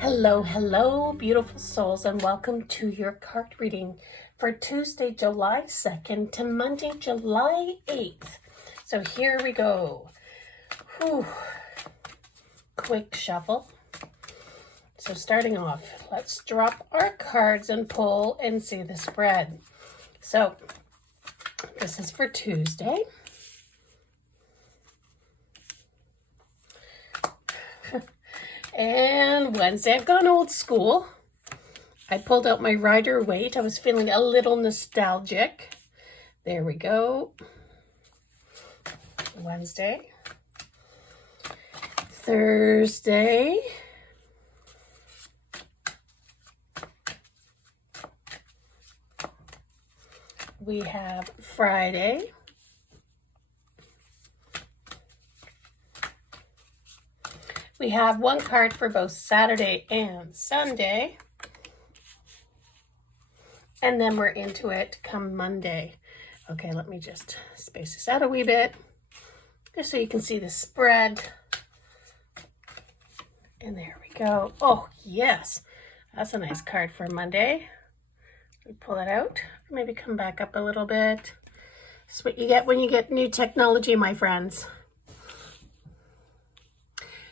Hello, hello, beautiful souls, and welcome to your card reading for Tuesday, July 2nd to Monday, July 8th. So here we go. Whew. Quick shuffle. So starting off, let's drop our cards and pull and see the spread. So this is for Tuesday. And Wednesday, I've gone old school. I pulled out my Rider-Waite. I was feeling a little nostalgic. There we go. Wednesday. Thursday. We have Friday. We have one card for both Saturday and Sunday. And then we're into it come Monday. Okay, let me just space this out a wee bit, just so you can see the spread. And there we go. Oh, yes. That's a nice card for Monday. Let me pull that out. Maybe come back up a little bit. That's what you get when you get new technology, my friends.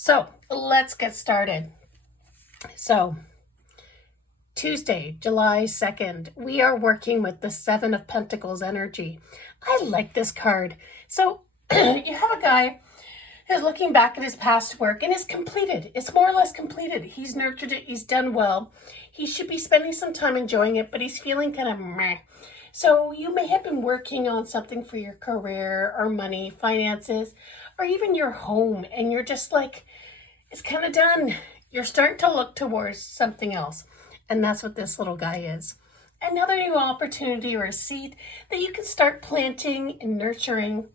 So let's get started. So Tuesday, July 2nd, we are working with the Seven of Pentacles energy. I like this card. So you have a guy who's looking back at his past work and it's completed. It's more or less completed. He's nurtured it. He's done well. He should be spending some time enjoying it, but he's feeling kind of meh. So you may have been working on something for your career or money, finances, or even your home, and you're just like, it's kind of done. You're starting to look towards something else. And that's what this little guy is. Another new opportunity or a seed that you can start planting and nurturing.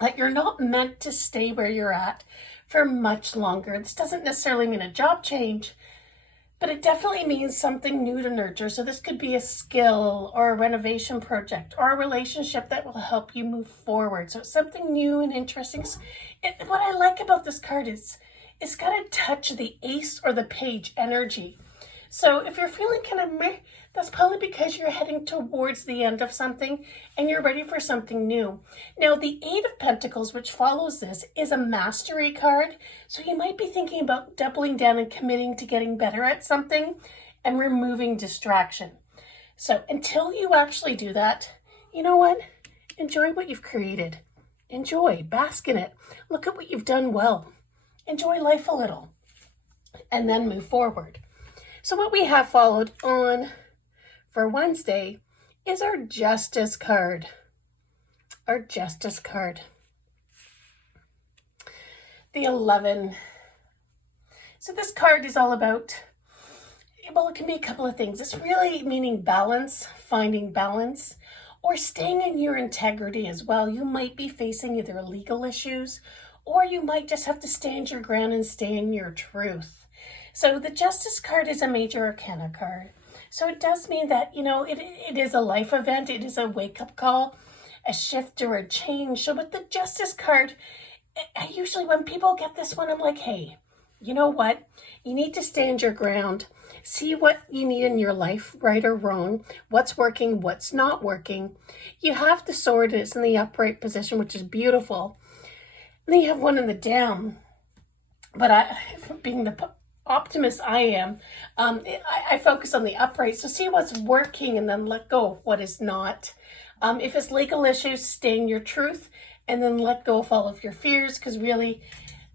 Like, you're not meant to stay where you're at for much longer. This doesn't necessarily mean a job change, but it definitely means something new to nurture. So this could be a skill or a renovation project or a relationship that will help you move forward. So it's something new and interesting. What I like about this card is it's got to touch the ace or the page energy. So if you're feeling kind of meh, that's probably because you're heading towards the end of something and you're ready for something new. Now, the Eight of Pentacles, which follows this, is a mastery card. So you might be thinking about doubling down and committing to getting better at something and removing distraction. So until you actually do that, you know what? Enjoy what you've created. Enjoy, bask in it. Look at what you've done well. Enjoy life a little and then move forward. So what we have followed on for Wednesday is our Justice card. Our Justice card. The 11. So this card is all about, well, it can be a couple of things. It's really meaning balance, finding balance, or staying in your integrity as well. You might be facing either legal issues, or you might just have to stand your ground and stay in your truth. So the Justice card is a major arcana card. So it does mean that, you know, it is a life event. It is a wake-up call, a shift or a change. So with the Justice card, usually when people get this one, I'm like, hey, you know what? You need to stand your ground. See what you need in your life, right or wrong, what's working, what's not working. You have the sword, it's in the upright position, which is beautiful. And then you have one in the down. But being the optimist I am, I focus on the upright. So see what's working and then let go of what is not. If it's legal issues, stay in your truth and then let go of all of your fears, because really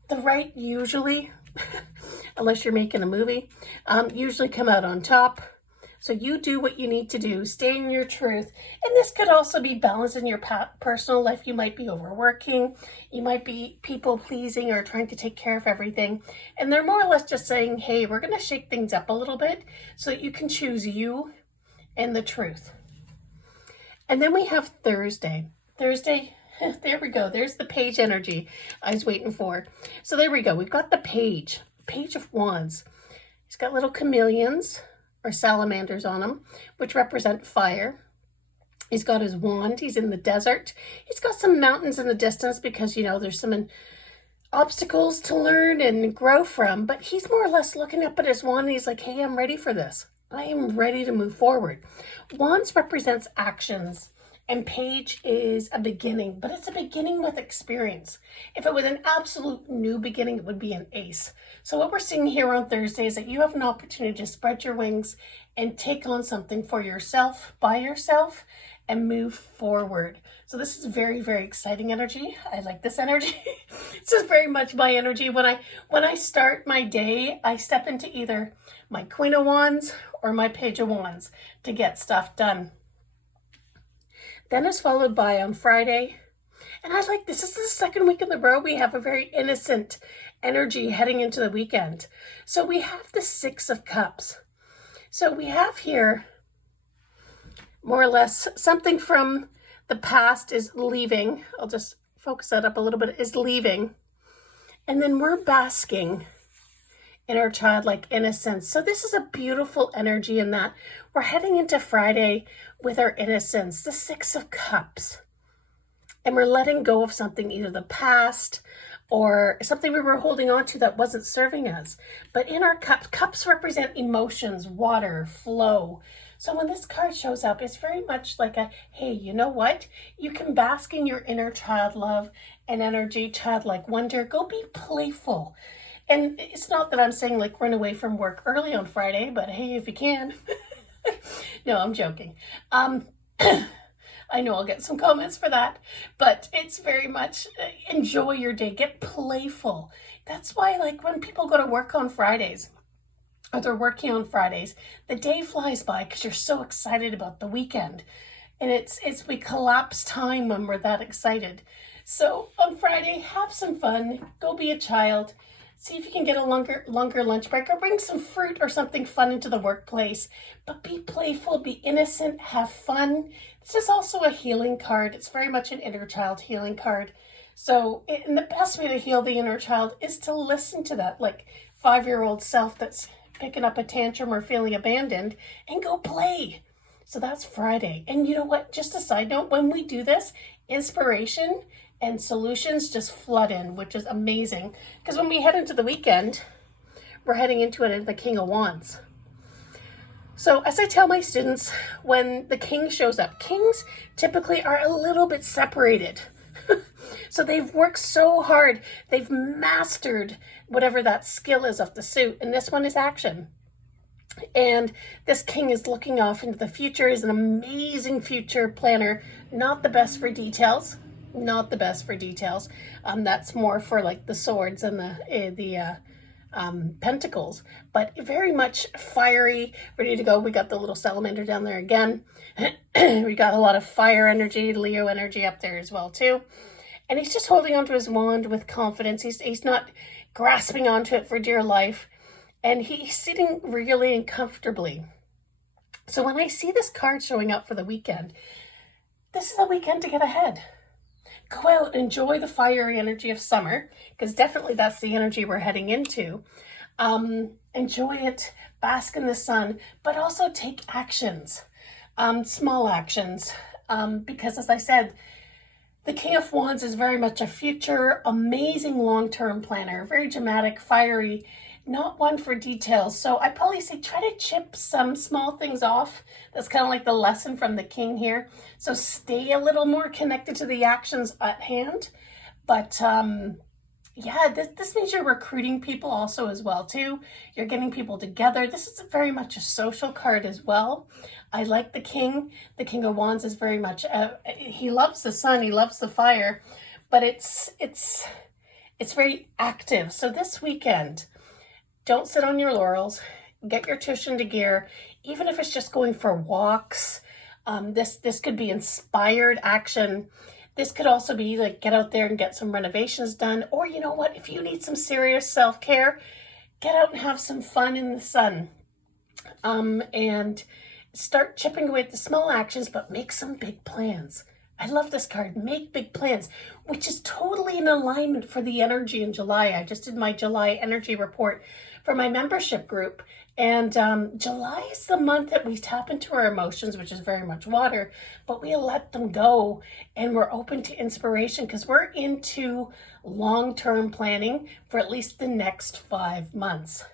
the right usually, unless you're making a movie, usually come out on top. So you do what you need to do, stay in your truth. And this could also be balanced in your personal life. You might be overworking. You might be people pleasing or trying to take care of everything. And they're more or less just saying, hey, we're going to shake things up a little bit so that you can choose you and the truth. And then we have Thursday. Thursday, there we go. There's the page energy I was waiting for. So there we go. We've got the page of wands. He's got little chameleons or salamanders on him, which represent fire. He's got his wand. He's in the desert. He's got some mountains in the distance because, you know, there's some obstacles to learn and grow from, but he's more or less looking up at his wand and he's like, hey, I'm ready for this. I am ready to move forward. Wands represents actions, and page is a beginning, but it's a beginning with experience. If it was an absolute new beginning, it would be an ace. So what we're seeing here on Thursday is that you have an opportunity to spread your wings and take on something for yourself, by yourself, and move forward. So this is very, very exciting energy. I like this energy. This is very much my energy. When I start my day, I step into either my Queen of Wands or my Page of Wands to get stuff done. Then is followed by on Friday, and I like this is the second week in the row we have a very innocent energy heading into the weekend. So we have the Six of Cups. So we have here more or less something from the past is leaving. I'll just focus that up a little bit, is leaving. And then we're basking in our childlike innocence. So this is a beautiful energy in that we're heading into Friday with our innocence, the Six of Cups. And we're letting go of something, either the past or something we were holding on to that wasn't serving us. But in our cups represent emotions, water, flow. So when this card shows up, it's very much like a, hey, you know what? You can bask in your inner child love and energy, childlike wonder. Go be playful. And it's not that I'm saying like run away from work early on Friday, but hey, if you can. No, I'm joking. I know I'll get some comments for that, but it's very much enjoy your day, get playful. That's why like when people go to work on Fridays, or they're working on Fridays, the day flies by because you're so excited about the weekend. And it's we collapse time when we're that excited. So on Friday, have some fun, go be a child, see if you can get a longer lunch break, or bring some fruit or something fun into the workplace. But be playful, be innocent, have fun. This is also a healing card. It's very much an inner child healing card. So and the best way to heal the inner child is to listen to that like 5-year-old self that's picking up a tantrum or feeling abandoned, and go play. So that's Friday. And you know what? Just a side note, when we do this, inspiration and solutions just flood in, which is amazing. Because when we head into the weekend, we're heading into it in the King of Wands. So as I tell my students, when the king shows up, kings typically are a little bit separated. So they've worked so hard. They've mastered whatever that skill is of the suit. And this one is action. And this king is looking off into the future. He's an amazing future planner. Not the best for details. Not the best for details. That's more for like the swords and the pentacles. But very much fiery, ready to go. We got the little salamander down there again. We got a lot of fire energy, Leo energy up there as well too. And he's just holding onto his wand with confidence. He's not grasping onto it for dear life. And he's sitting really comfortably. So when I see this card showing up for the weekend, this is a weekend to get ahead. Go out, enjoy the fiery energy of summer, because definitely that's the energy we're heading into. Enjoy it, bask in the sun, but also take actions, small actions, because as I said, the King of Wands is very much a future, amazing long-term planner, very dramatic, fiery, not one for details. So I probably say try to chip some small things off. That's kind of like the lesson from the king here. So stay a little more connected to the actions at hand. But yeah, this means you're recruiting people also as well too. You're getting people together. This is very much a social card as well. I like the king. The King of Wands is very much, he loves the sun, he loves the fire, but it's very active. So this weekend, don't sit on your laurels. Get your tush into gear, even if it's just going for walks. This could be inspired action. This could also be like get out there and get some renovations done. Or you know what? If you need some serious self-care, get out and have some fun in the sun. And start chipping away at the small actions, but make some big plans. I love this card, make big plans, which is totally in alignment for the energy in July. I just did my July energy report for my membership group. And July is the month that we tap into our emotions, which is very much water, but we let them go and we're open to inspiration because we're into long-term planning for at least the next 5 months.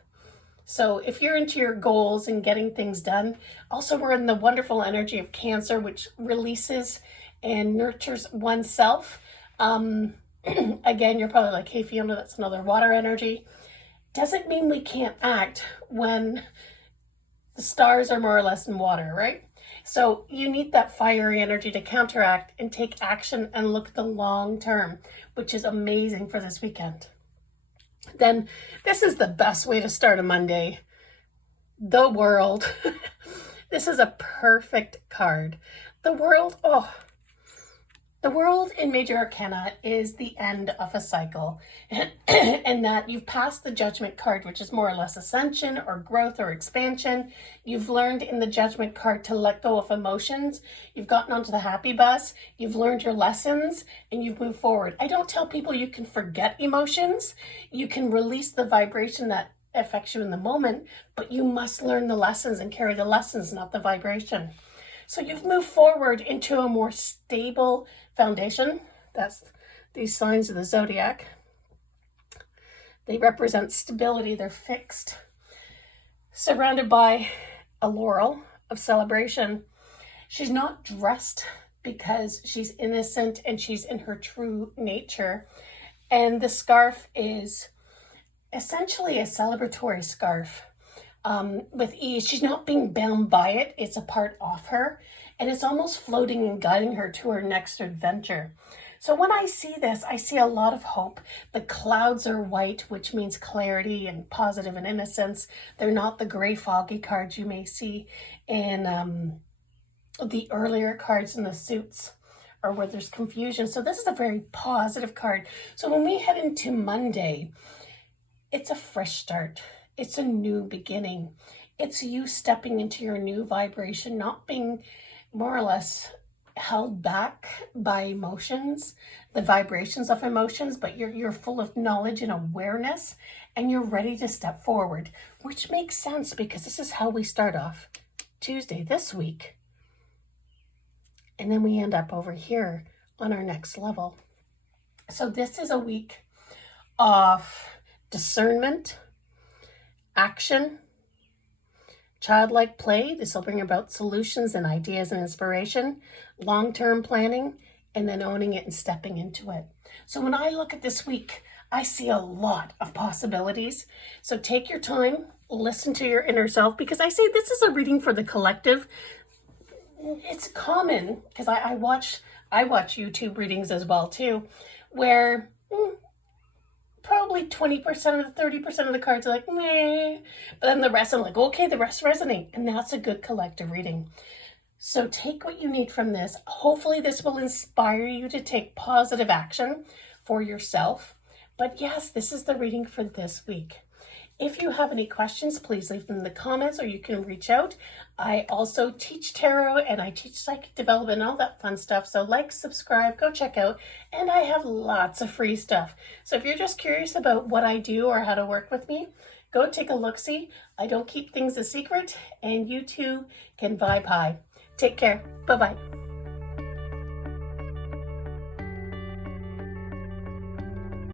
So if you're into your goals and getting things done, also we're in the wonderful energy of Cancer, which releases and nurtures oneself. Again, you're probably like, hey, Fiona, that's another water energy. Doesn't mean we can't act when the stars are more or less in water, right? So you need that fiery energy to counteract and take action and look at the long term, which is amazing for this weekend. Then this is the best way to start a Monday. The World. This is a perfect card. The World, the World in Major Arcana is the end of a cycle, and that you've passed the Judgment card, which is more or less ascension or growth or expansion. You've learned in the Judgment card to let go of emotions. You've gotten onto the happy bus. You've learned your lessons and you've moved forward. I don't tell people you can forget emotions. You can release the vibration that affects you in the moment, but you must learn the lessons and carry the lessons, not the vibration. So you've moved forward into a more stable foundation. That's these signs of the zodiac. They represent stability. They're fixed, surrounded by a laurel of celebration. She's not dressed because she's innocent and she's in her true nature. And the scarf is essentially a celebratory scarf. With ease. She's not being bound by it. It's a part of her, and it's almost floating and guiding her to her next adventure. So when I see this, I see a lot of hope. The clouds are white, which means clarity and positive and innocence. They're not the gray foggy cards you may see in the earlier cards in the suits, or where there's confusion. So this is a very positive card. So when we head into Monday, it's a fresh start. It's a new beginning. It's you stepping into your new vibration, not being more or less held back by emotions, the vibrations of emotions, but you're full of knowledge and awareness, and you're ready to step forward, which makes sense because this is how we start off Tuesday this week. And then we end up over here on our next level. So this is a week of discernment, action, childlike play. This will bring about solutions and ideas and inspiration, long-term planning, and then owning it and stepping into it. So when I look at this week, I see a lot of possibilities. So take your time, listen to your inner self, because I say this is a reading for the collective. It's common because I watch YouTube readings as well too, where probably 20% of the 30% of the cards are like, meh. But then the rest, I'm like, okay, the rest resonate. And that's a good collective reading. So take what you need from this. Hopefully this will inspire you to take positive action for yourself. But yes, this is the reading for this week. If you have any questions, please leave them in the comments or you can reach out. I also teach tarot and I teach psychic development and all that fun stuff. So like, subscribe, go check out. And I have lots of free stuff. So if you're just curious about what I do or how to work with me, go take a look-see. I don't keep things a secret and you too can vibe high. Take care. Bye-bye.